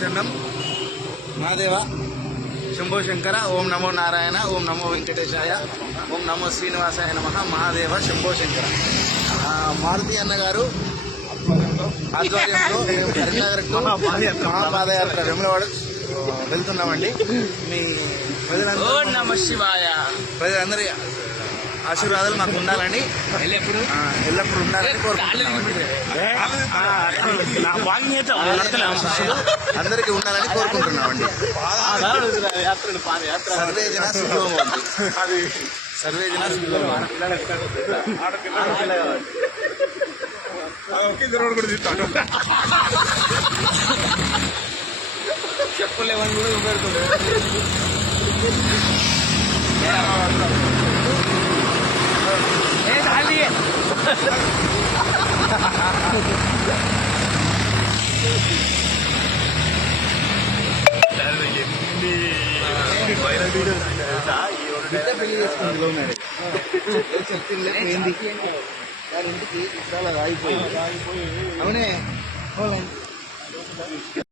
శరణం మహాదేవ శంభో శంకర ఓం నమో నారాయణ ఓం నమో వెంకటేశాయ ఓం నమో శ్రీనివాసాయ నమః మహాదేవ శంభో శంకర. మారుతి అన్న గారు ఆధ్వర్యంలో కరీంనగర్ టు మహాపాదయాత్ర వేములవాడ వెళ్తున్నామండి. మీ ప్రజలందరి ఆశీర్వాదాలు మాకు ఉండాలని ఎల్లప్పుడు ఉండాలని అందరికీ ఉండాలని కోరుకుంటున్నామండి. సర్వే జన సుఖినో సర్వే జన సుఖినో. చెప్పులేమని కూడా ఉపయోగపడుతుంది. పెళ్లి చేసుకుంది లవ్ మ్యారేజ్ చెప్పింది ఏంది దాని ఇంటికి చాలా ఆగిపోయింది. అవునే